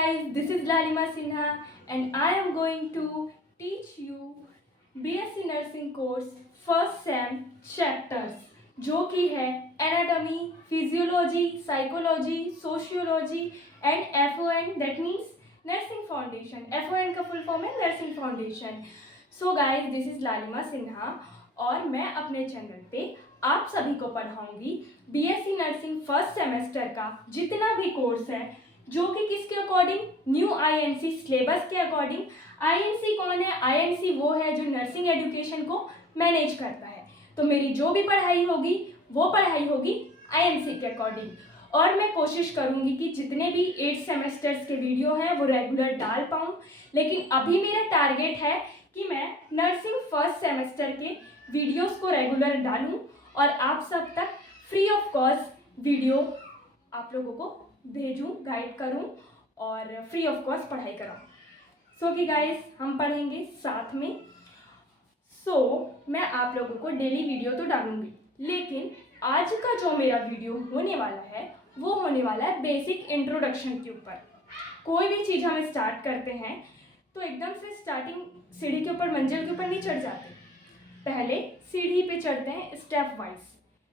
guys, this is Lalima Sinha and I am going to teach you BSc Nursing course first sem chapters जो कि है anatomy, physiology, psychology, sociology and FON that means nursing foundation. FON का full form है nursing foundation. So guys, this is लालिमा सिन्हा और मैं अपने channel पे आप सभी को पढ़ाऊंगी BSc नर्सिंग फर्स्ट सेमेस्टर का जितना भी कोर्स है, जो कि किसके अकॉर्डिंग, न्यू INC सिलेबस के अकॉर्डिंग। INC कौन है? INC वो है जो नर्सिंग एजुकेशन को मैनेज करता है। तो मेरी जो भी पढ़ाई होगी वो पढ़ाई होगी INC के अकॉर्डिंग। और मैं कोशिश करूंगी कि जितने भी 8 सेमेस्टर्स के वीडियो हैं वो रेगुलर डाल पाऊँ। लेकिन अभी मेरा टारगेट है कि मैं नर्सिंग फर्स्ट सेमेस्टर के वीडियोस को रेगुलर डालूं और आप सब तक फ्री ऑफ कॉस्ट वीडियो आप लोगों को भेजूं, गाइड करूं और फ्री ऑफ कॉस्ट पढ़ाई कराऊं। सो कि गाइस, हम पढ़ेंगे साथ में। मैं आप लोगों को डेली वीडियो तो डालूंगी, लेकिन आज का जो मेरा वीडियो होने वाला है वो होने वाला है बेसिक इंट्रोडक्शन के ऊपर। कोई भी चीज़ हम स्टार्ट करते हैं तो एकदम से स्टार्टिंग सीढ़ी के ऊपर, मंजिल के ऊपर नहीं चढ़ जाते, पहले सीढ़ी पे चढ़ते हैं स्टेप वाइज।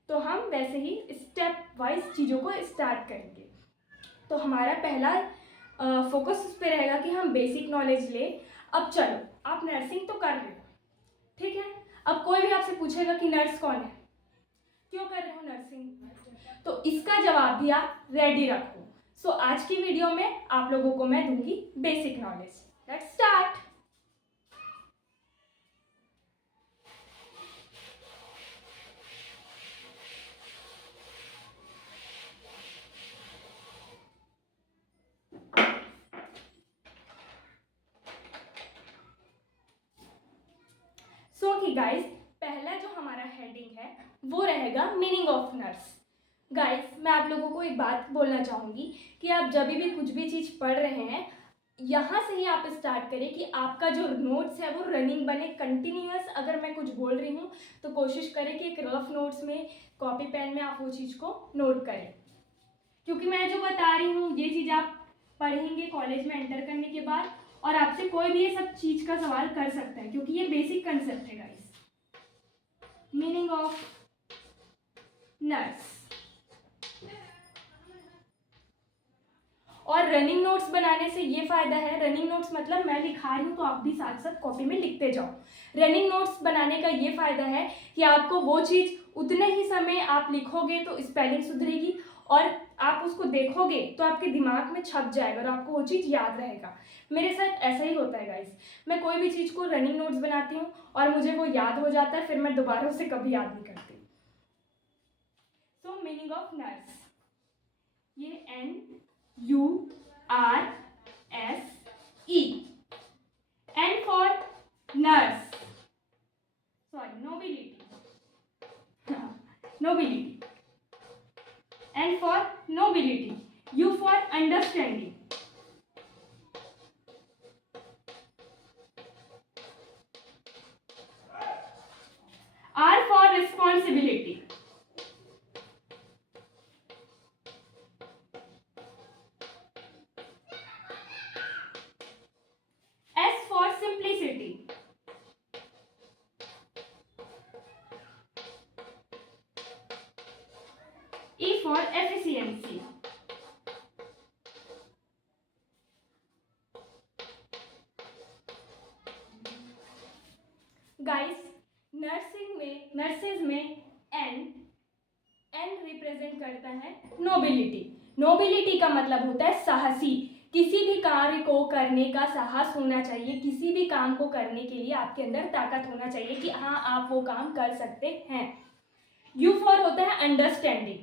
तो हम वैसे ही स्टेप वाइज चीज़ों को स्टार्ट करेंगे। तो हमारा पहला फोकस उस पर रहेगा कि हम बेसिक नॉलेज ले। अब चलो, आप नर्सिंग तो कर रहे हो, ठीक है। अब कोई भी आपसे पूछेगा कि नर्स कौन है, क्यों कर रहे हो नर्सिंग, तो इसका जवाब भी आप रेडी रखो। आज की वीडियो में आप लोगों को मैं दूंगी बेसिक नॉलेज। Let's start. कि गाइस, पहला जो हमारा हेडिंग है वो रहेगा मीनिंग ऑफ नर्स। गाइस, मैं आप लोगों को एक बात बोलना चाहूँगी कि आप जब भी कुछ भी चीज़ पढ़ रहे हैं, यहाँ से ही आप स्टार्ट करें कि आपका जो नोट्स है वो रनिंग बने, कंटिन्यूअस। अगर मैं कुछ बोल रही हूँ तो कोशिश करें कि एक रफ नोट्स में, कॉपी पेन में आप वो चीज़ को नोट करें, क्योंकि मैं जो बता रही हूँ ये चीज़ आप पढ़ेंगे कॉलेज में एंटर करने के बाद, और आपसे कोई भी ये सब चीज़ का सवाल कर सकता है, क्योंकि ये बेसिक कंसेप्ट है गाइस। Meaning of nurse. और रनिंग नोट्स बनाने से ये फायदा है, रनिंग नोट्स मतलब मैं लिखा रही हूँ तो आप भी साथ साथ कॉपी में लिखते जाओ। रनिंग नोट्स बनाने का ये फायदा है कि आपको वो चीज़ उतने ही समय आप लिखोगे तो स्पेलिंग सुधरेगी, और आप उसको देखोगे तो आपके दिमाग में छप जाएगा और आपको वो चीज़ याद रहेगा। मेरे साथ ऐसा ही होता है गाइस, मैं कोई भी चीज़ को रनिंग नोट्स बनाती हूँ और मुझे वो याद हो जाता है, फिर मैं दोबारा उसे कभी याद नहीं करती। मीनिंग ऑफ नर्स, ये NURSE, and for nurse, sorry nobility, nobility, and for nobility, U for understanding, R for responsibility, S for simplicity, E for efficiency, guys, nurses में N रिप्रेजेंट करता है नोबिलिटी। नोबिलिटी का मतलब होता है साहसी, किसी भी कार्य को करने का साहस होना चाहिए, किसी भी काम को करने के लिए आपके अंदर ताकत होना चाहिए कि हाँ आप वो काम कर सकते हैं। U फॉर होता है अंडरस्टैंडिंग,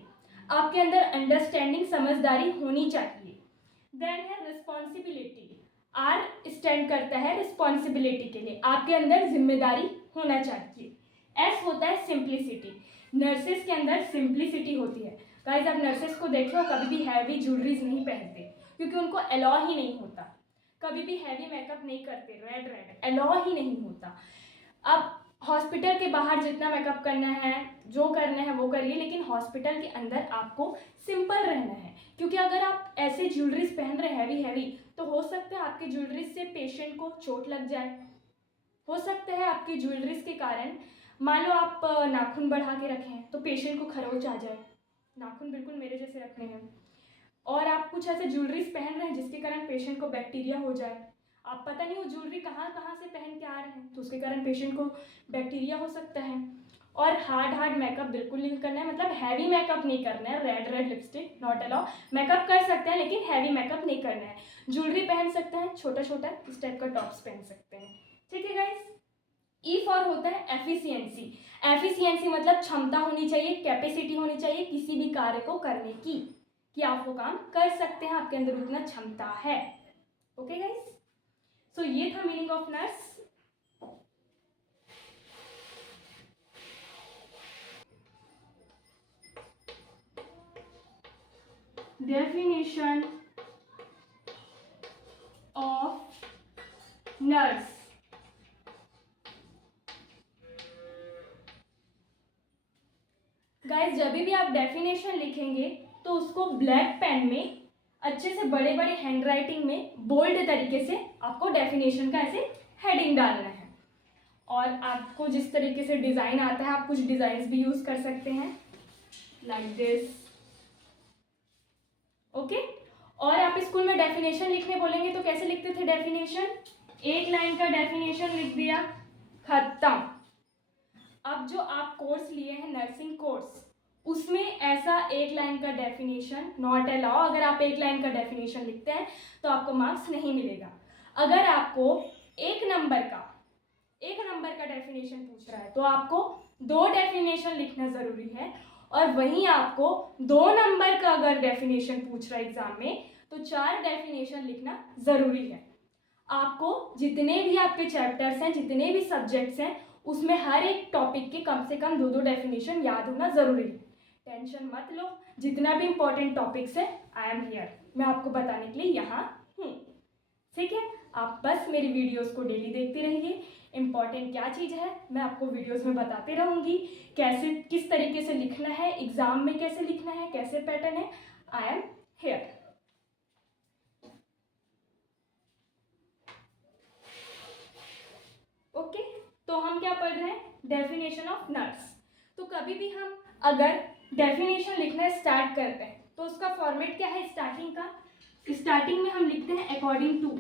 आपके अंदर अंडरस्टैंडिंग, समझदारी होनी चाहिए। देन है रिस्पॉन्सिबिलिटी, R स्टैंड करता है रिस्पॉन्सिबिलिटी के लिए, आपके अंदर जिम्मेदारी होना चाहिए। S होता है सिंप्लिसिटी, नर्सेस के अंदर सिंप्लिसिटी होती है। गाइस, आप नर्सेस को देखो, कभी भी हैवी ज्वेलरीज नहीं पहनते, क्योंकि उनको अलाउ ही नहीं होता। कभी भी हैवी मेकअप नहीं करते, रेड एलाउ ही नहीं होता। अब हॉस्पिटल के बाहर जितना मेकअप करना है, जो करना है वो करिए, लेकिन हॉस्पिटल के अंदर आपको सिंपल रहना है, क्योंकि अगर आप ऐसे ज्वेलरीज पहन रहे हैवी हैवी तो हो सकता है आपकी ज्वेलरीज से पेशेंट को चोट लग जाए। हो सकता है आपकी ज्वेलरीज के कारण, मान लो आप नाखून बढ़ा के रखे हैं तो पेशेंट को खरोच आ जाए, नाखून बिल्कुल मेरे जैसे रखने हैं, और आप कुछ ऐसे ज्वेलरीज पहन रहे हैं जिसके कारण पेशेंट को बैक्टीरिया हो जाए, आप पता नहीं वो ज्वेलरी कहाँ कहाँ से पहन के आ रहे हैं, तो उसके कारण पेशेंट को बैक्टीरिया हो सकता है। और हार्ड मेकअप बिल्कुल नहीं करना है, मतलब हैवी मेकअप नहीं करना है, red lipstick not allow. Makeup कर सकते हैं लेकिन हैवी मेकअप नहीं करना है। ज्वेलरी पहन सकते हैं, छोटा छोटा इस टाइप का टॉप्स पहन सकते हैं, ठीक है गाइस। ई फॉर होता है एफिशिएंसी। एफिशिएंसी मतलब क्षमता होनी चाहिए, कैपेसिटी होनी चाहिए किसी भी कार्य को करने की, कि आप वो काम कर सकते हैं, आपके अंदर उतना क्षमता है। ओके गाइस, सो ये था meaning of nurse. Definition of nurse. Guys जब भी आप डेफिनेशन लिखेंगे तो उसको ब्लैक पेन में अच्छे से बड़े बड़े हैंड राइटिंग में बोल्ड तरीके से आपको डेफिनेशन का ऐसे हेडिंग डालना है। और आपको जिस तरीके से डिज़ाइन आता है आप कुछ डिज़ाइंस भी यूज़ कर सकते हैं, लाइक दिस। ओके, और आप स्कूल में डेफिनेशन लिखने बोलेंगे तो कैसे लिखते थे डेफिनेशन? एक लाइन का डेफिनेशन लिख दिया, खत्म। अब जो आप कोर्स लिए हैं नर्सिंग कोर्स, उसमें ऐसा एक लाइन का डेफिनेशन नॉट अलाउ। अगर आप एक लाइन का डेफिनेशन लिखते हैं तो आपको मार्क्स नहीं मिलेगा। अगर आपको एक नंबर का डेफिनेशन पूछ रहा है तो आपको 2 डेफिनेशन लिखना ज़रूरी है, और वहीं आपको 2 नंबर का अगर डेफिनेशन पूछ रहा है एग्जाम में तो 4 डेफिनेशन लिखना ज़रूरी है। आपको जितने भी आपके चैप्टर्स हैं, जितने भी सब्जेक्ट्स हैं, उसमें हर एक टॉपिक के कम से कम 2-2 डेफिनेशन याद होना ज़रूरी है। टेंशन मत लो, जितना भी इंपॉर्टेंट टॉपिक्स है आई एम हियर, मैं आपको बताने के लिए यहाँ हूँ, ठीक है। आप बस मेरी वीडियोस को डेली देखते रहिए, इंपॉर्टेंट क्या चीज़ है मैं आपको वीडियोस में बताते रहूँगी, कैसे किस तरीके से लिखना है, एग्ज़ाम में कैसे लिखना है, कैसे पैटर्न है, आई एम हियर। ओके, तो हम क्या पढ़ रहे हैं? Definition of nurse. तो कभी भी हम अगर डेफिनेशन लिखना स्टार्ट करते हैं तो उसका फॉर्मेट क्या है स्टार्टिंग का? स्टार्टिंग में हम लिखते हैं अकॉर्डिंग टू।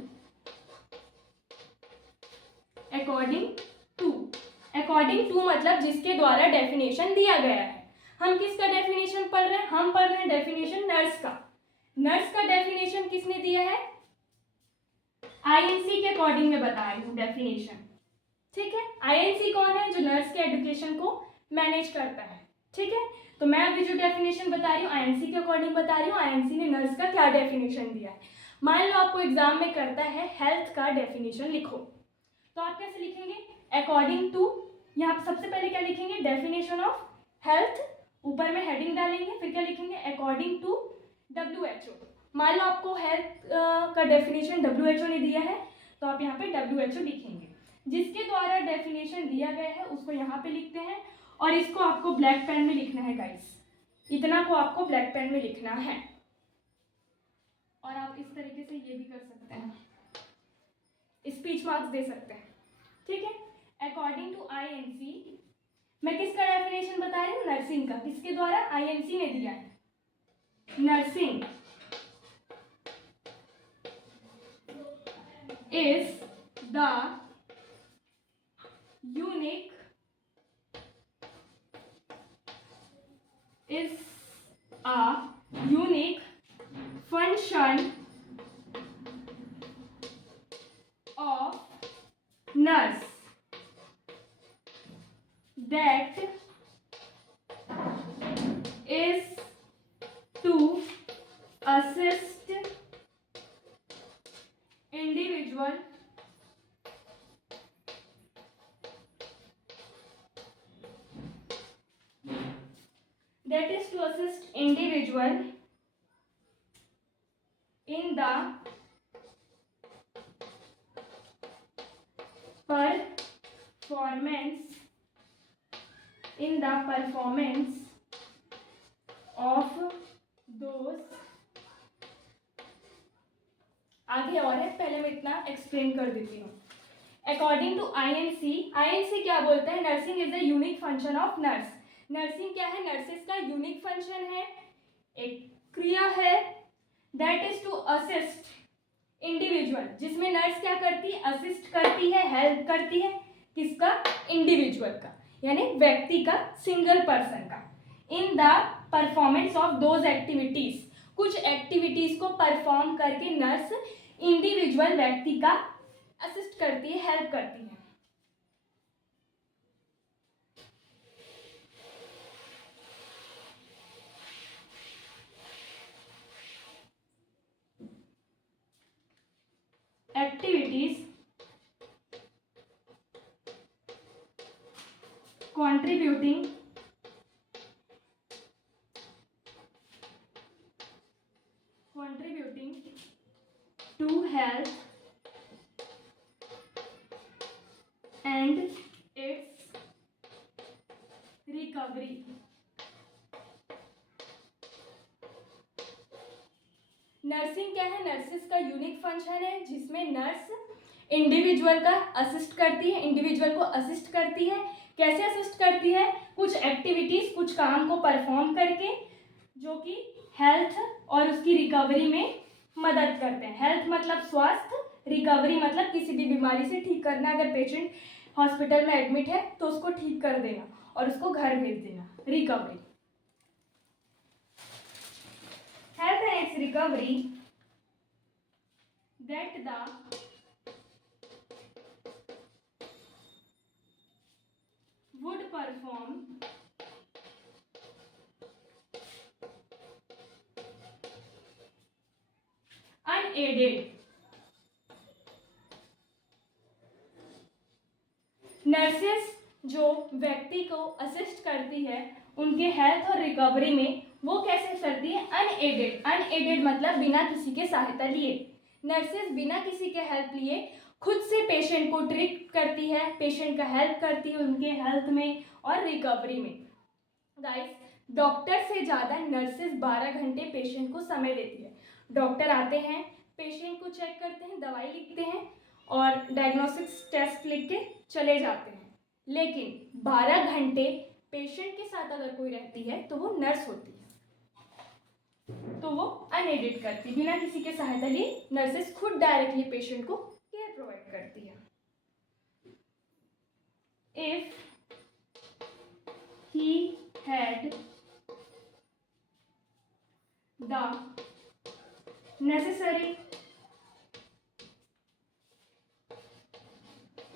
अकॉर्डिंग टू मतलब जिसके द्वारा डेफिनेशन दिया गया है। हम किसका डेफिनेशन पढ़ रहे हैं? हम पढ़ रहे हैं डेफिनेशन नर्स का। नर्स का डेफिनेशन किसने दिया है? आईएनसी के अकॉर्डिंग में बता रही हूँ डेफिनेशन, ठीक है। आईएनसी कौन है? जो नर्स के एजुकेशन को मैनेज करता है, ठीक है। तो मैं अभी जो डेफिनेशन बता रही हूँ आईएनसी के अकॉर्डिंग बता रही हूँ, आईएनसी ने नर्स का क्या डेफिनेशन दिया है। मान लो आपको एग्जाम में करता है हेल्थ का डेफिनेशन लिखो, तो आप कैसे लिखेंगे? अकॉर्डिंग टू, यहाँ सबसे पहले क्या लिखेंगे? डेफिनेशन ऑफ हेल्थ, ऊपर में हेडिंग डालेंगे, फिर क्या लिखेंगे? According to WHO। मान लो आपको हेल्थ का डेफिनेशन WHO ने दिया है तो आप यहाँ पे WHO लिखेंगे। जिसके द्वारा डेफिनेशन दिया गया है उसको यहाँ पे लिखते हैं, और इसको आपको ब्लैक पेन में लिखना है गाइस, इतना को आपको ब्लैक पेन में लिखना है। और आप इस तरीके से ये भी कर सकते हैं, स्पीच मार्क्स दे सकते हैं, ठीक है। अकॉर्डिंग टू आईएनसी, मैं किसका डेफिनेशन बता रही हूँ? नर्सिंग का। किसके द्वारा? आईएनसी ने दिया है। Nursing is the unique is a unique function of nurse that is to assist individual in the performance in the performance of those, आगे और है, पहले मैं इतना एक्सप्लेन कर देती हूँ। अकॉर्डिंग टू INC क्या बोलता है? Nursing is the unique function of nurse. Nursing क्या है? नर्सिस का यूनिक फंक्शन है, एक क्रिया है, that is to assist individual, जिसमें नर्स क्या करती है? असिस्ट करती है, हेल्प करती है, किसका? इंडिविजुअल का, यानी व्यक्ति का, सिंगल पर्सन का, in the performance of those activities, कुछ एक्टिविटीज को परफॉर्म करके नर्स इंडिविजुअल व्यक्ति का असिस्ट करती है, हेल्प करती है। Activities contributing to health and its recovery. Nursing क्या है? नर्सिस का यूनिक फंक्शन है, जिसमें नर्स इंडिविजुअल का असिस्ट करती है, इंडिविजुअल को असिस्ट करती है। कैसे असिस्ट करती है? कुछ एक्टिविटीज, कुछ काम को परफॉर्म करके, जो कि हेल्थ और उसकी रिकवरी में मदद करते हैं। हेल्थ मतलब स्वास्थ्य, रिकवरी मतलब किसी भी बीमारी से ठीक करना। अगर पेशेंट हॉस्पिटल में एडमिट है तो उसको ठीक कर देना और उसको घर भेज देना, recovery. Health and it's recovery, that the would perform unaided। Nurses जो व्यक्ति को असिस्ट करती है उनके हेल्थ और रिकवरी में, वो कैसे करती है? अनएडेड। अनएडेड मतलब बिना किसी के सहायता लिए। नर्सेस बिना किसी के हेल्प लिए खुद से पेशेंट को ट्रीट करती है, पेशेंट का हेल्प करती है उनके हेल्थ में और रिकवरी में। गाइस, डॉक्टर से ज़्यादा नर्सेस 12 घंटे पेशेंट को समय देती है। डॉक्टर आते हैं, पेशेंट को चेक करते हैं, दवाई लिखते हैं और डायग्नोस्टिक्स टेस्ट लिख के चले जाते हैं, लेकिन 12 घंटे पेशेंट के साथ अगर कोई रहती है तो वो नर्स होती है, तो वो अनएडेड करती है, बिना किसी के सहायता लिए नर्सेस खुद डायरेक्टली पेशेंट को केयर प्रोवाइड करती है। If he had the necessary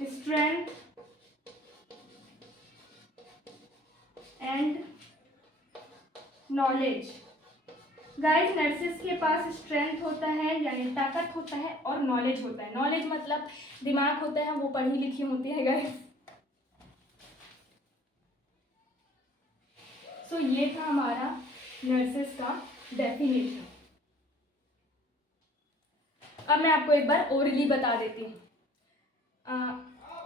strength and knowledge। Guys, nurses के पास स्ट्रेंथ होता है, यानी ताकत होता है, और नॉलेज होता है। नॉलेज मतलब दिमाग होता है, वो पढ़ी लिखी होती है गाइस। तो ये था हमारा नर्सेस का डेफिनेशन। अब मैं आपको एक बार ओरली बता देती हूँ।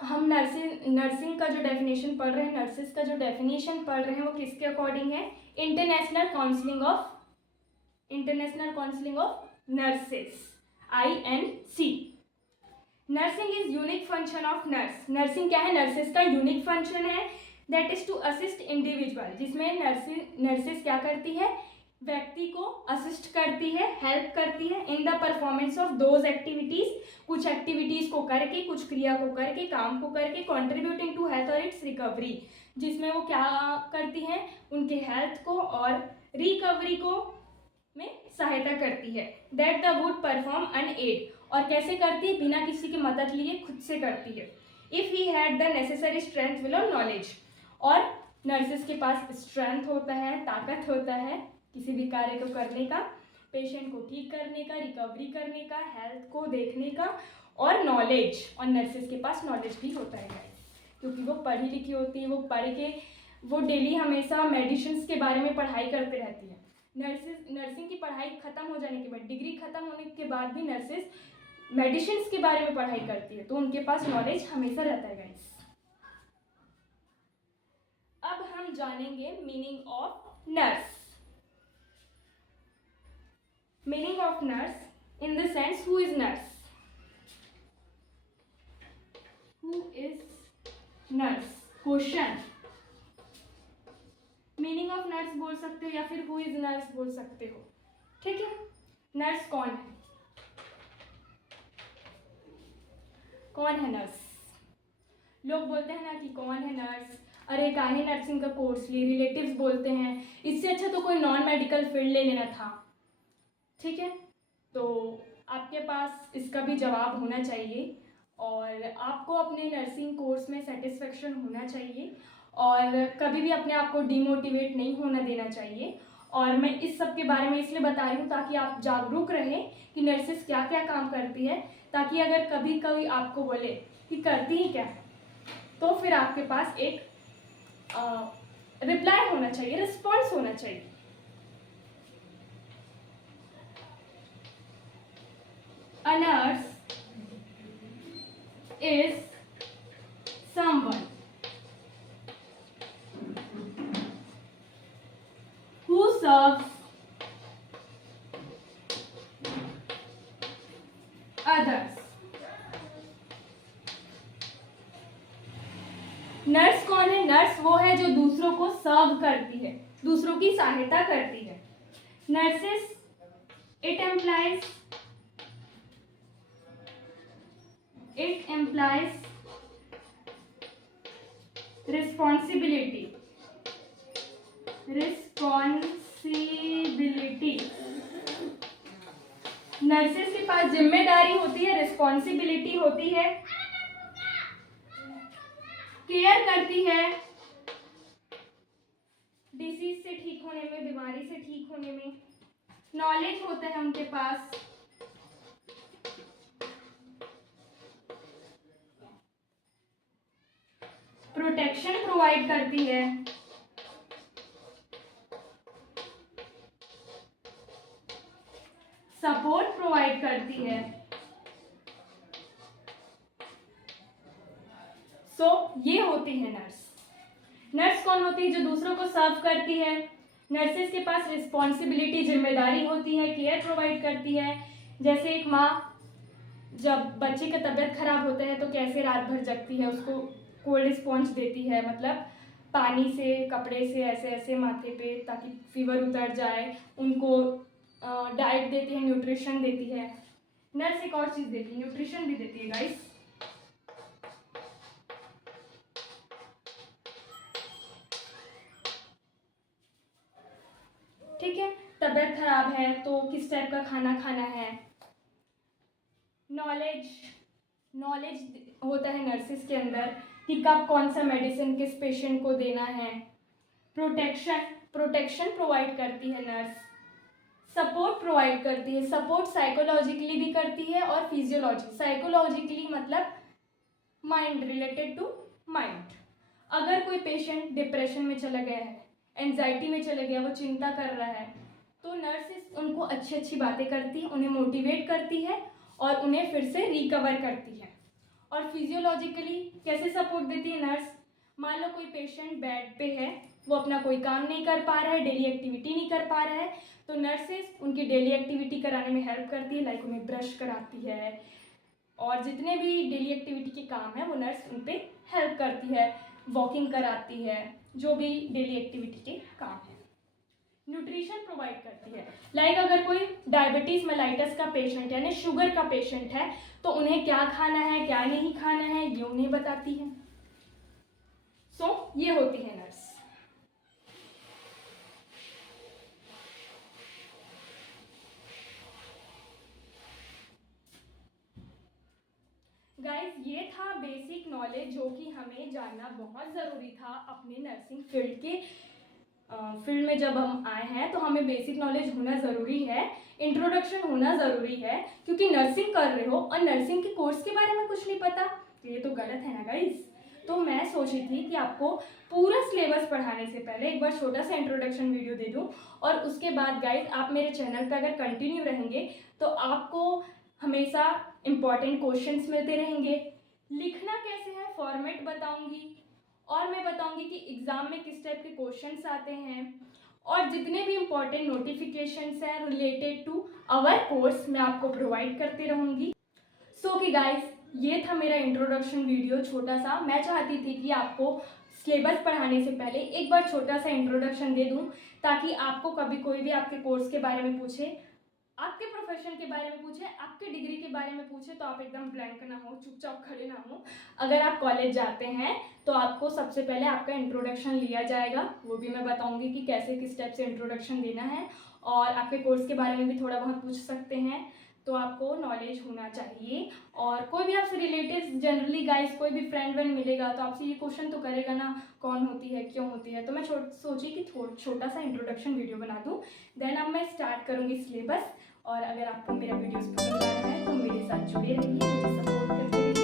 हम नर्सिंग का जो डेफिनेशन पढ़ रहे हैं, नर्सेस का जो डेफिनेशन पढ़ रहे हैं, वो किसके अकॉर्डिंग है? International Council of Nurses, INC। Nursing is unique function of nurse. Nursing क्या है? नर्सेस का यूनिक फंक्शन है, that is to assist individual, जिसमें नर्सेस क्या करती है? व्यक्ति को असिस्ट करती है, हेल्प करती है in the performance of those activities, कुछ एक्टिविटीज को करके, कुछ क्रिया को करके, काम को करके, कॉन्ट्रीब्यूटिंग टू हेल्थ और इट्स रिकवरी, जिसमें वो क्या करती हैं? उनके हेल्थ को और रिकवरी को में सहायता करती है। दैट द वुड परफॉर्म अनएड, और कैसे करती है? बिना किसी की मदद लिए खुद से करती है। If he had the necessary strength will और नॉलेज, और नर्सेस के पास स्ट्रेंथ होता है, ताकत होता है किसी भी कार्य को करने का, पेशेंट को ठीक करने का, रिकवरी करने का, हेल्थ को देखने का, और नॉलेज, और नर्सेस के पास नॉलेज भी होता है गाइस, क्योंकि वो पढ़ी लिखी होती है, वो पढ़ के वो डेली हमेशा मेडिसिन के बारे में पढ़ाई करते रहती है। नर्सिंग की पढ़ाई खत्म हो जाने के बाद, डिग्री खत्म होने के बाद भी नर्सेस मेडिसिन के बारे में पढ़ाई करती है, तो उनके पास नॉलेज हमेशा रहता है गाइस। अब हम जानेंगे meaning of nurse. Meaning of nurse in the sense who is nurse. Who is nurse question. Meaning of nurse बोल सकते हो या फिर हु इज नर्स बोल सकते हो, ठीक है। नर्स कौन है? कौन है नर्स? लोग बोलते हैं ना कि कौन है नर्स, अरे काहे नर्सिंग का कोर्स ली, रिलेटिव्स बोलते हैं इससे अच्छा तो कोई नॉन मेडिकल फील्ड ले लेना था, ठीक है। तो आपके पास इसका भी जवाब होना चाहिए और आपको अपने नर्सिंग कोर्स में सेटिस्फेक्शन होना चाहिए और कभी भी अपने आप को डिमोटिवेट नहीं होना देना चाहिए। और मैं इस सब के बारे में इसलिए बता रही हूँ ताकि आप जागरूक रहें कि नर्सेस क्या क्या काम करती है, ताकि अगर कभी कभी आपको बोले कि करती ही क्या तो फिर आपके पास एक रिप्लाई होना चाहिए, रिस्पॉन्स होना चाहिए। A nurse is someone who serves others. Nurse कौन है? नर्स वो है जो दूसरों को सर्व करती है, दूसरों की सहायता करती है। Nurses it implies responsibility nurses के पास जिम्मेदारी होती है, रिस्पॉन्सिबिलिटी होती है, केयर करती है डिसीज से ठीक होने में, बीमारी से ठीक होने में। नॉलेज होता है उनके पास, प्रोटेक्शन प्रोवाइड करती है, सपोर्ट प्रोवाइड करती है। सो ये होती है नर्स। नर्स कौन होती है? जो दूसरों को सर्व करती है। नर्सेस के पास रिस्पॉन्सिबिलिटी, जिम्मेदारी होती है, केयर प्रोवाइड करती है। जैसे एक माँ जब बच्चे का तबीयत खराब होता है तो कैसे रात भर जगती है, उसको कोल्ड स्पॉन्ज देती है, मतलब पानी से, कपड़े से ऐसे ऐसे माथे पे ताकि फीवर उतर जाए, उनको डाइट देती है, न्यूट्रिशन देती है। नर्स एक और चीज़ देती है, न्यूट्रिशन भी देती है गाइस। ठीक है, तबीयत खराब है तो किस टाइप का खाना खाना है। नॉलेज होता है नर्सिस के अंदर कि कब कौन सा मेडिसिन किस पेशेंट को देना है। प्रोटेक्शन प्रोवाइड करती है नर्स। सपोर्ट प्रोवाइड करती है, सपोर्ट साइकोलॉजिकली भी करती है और फिजियोलॉजी। साइकोलॉजिकली मतलब माइंड, रिलेटेड टू माइंड। अगर कोई पेशेंट डिप्रेशन में चला गया है, एंजाइटी में चला गया, वो चिंता कर रहा है, तो नर्स उनको अच्छी अच्छी बातें करती है, उन्हें मोटिवेट करती है और उन्हें फिर से रिकवर करती है। और फिजियोलॉजिकली कैसे सपोर्ट देती है नर्स? मान लो कोई पेशेंट बेड पे है, वो अपना कोई काम नहीं कर पा रहा है, डेली एक्टिविटी नहीं कर पा रहा है, तो नर्सेस उनकी डेली एक्टिविटी कराने में हेल्प करती है, लाइक उन्हें ब्रश कराती है और जितने भी डेली एक्टिविटी के काम है वो नर्स उन पर हेल्प करती है, वॉकिंग कराती है, जो भी डेली एक्टिविटी के काम है। न्यूट्रिशन प्रोवाइड करती है, लाइक अगर कोई डायबिटीज़ मेलाइटस का पेशेंट यानी शुगर का पेशेंट है तो उन्हें क्या खाना है, क्या नहीं खाना है, ये उन्हें बताती है। सो ये होती है नर्स। गाइस, ये था बेसिक नॉलेज जो कि हमें जानना बहुत ज़रूरी था अपने नर्सिंग फील्ड में। जब हम आए हैं तो हमें बेसिक नॉलेज होना ज़रूरी है, इंट्रोडक्शन होना ज़रूरी है, क्योंकि नर्सिंग कर रहे हो और नर्सिंग के कोर्स के बारे में कुछ नहीं पता तो ये तो गलत है ना गाइस। तो मैं सोची थी कि आपको पूरा सिलेबस पढ़ाने से पहले एक बार छोटा सा इंट्रोडक्शन वीडियो दे दूं और उसके बाद गाइस आप मेरे चैनल पर अगर कंटिन्यू रहेंगे तो आपको हमेशा इम्पॉर्टेंट क्वेश्चंस मिलते रहेंगे। लिखना कैसे है फॉर्मेट बताऊंगी और मैं बताऊंगी कि एग्ज़ाम में किस टाइप के क्वेश्चंस आते हैं और जितने भी इम्पोर्टेंट नोटिफिकेशंस हैं रिलेटेड टू आवर कोर्स मैं आपको प्रोवाइड करती रहूँगी। सो कि गाइस, ये था मेरा इंट्रोडक्शन वीडियो छोटा सा। मैं चाहती थी कि आपको सिलेबस पढ़ाने से पहले एक बार छोटा सा इंट्रोडक्शन दे दूं, ताकि आपको कभी कोई भी आपके कोर्स के बारे में पूछे, आपके प्रोफेशन के बारे में पूछे, आपके डिग्री के बारे में पूछे, तो आप एकदम ब्लैंक ना हो, चुपचाप खड़े ना हो। अगर आप कॉलेज जाते हैं तो आपको सबसे पहले आपका इंट्रोडक्शन लिया जाएगा, वो भी मैं बताऊंगी कि कैसे किस टाइप से इंट्रोडक्शन देना है, और आपके कोर्स के बारे में भी थोड़ा बहुत पूछ सकते हैं। तो आपको नॉलेज होना चाहिए। और कोई भी आपसे रिलेटिव्स, जनरली गाइस कोई भी फ्रेंड वेंड मिलेगा तो आपसे ये क्वेश्चन तो करेगा ना, कौन होती है, क्यों होती है। तो मैं सोची कि छोटा सा इंट्रोडक्शन वीडियो बना दूँ। देन अब मैं स्टार्ट करूँगी सिलेबस। और अगर आपको मेरा वीडियोस पसंद आ रहा है तो मेरे साथ जुड़े रहिए, मुझे सपोर्ट करते रहिए।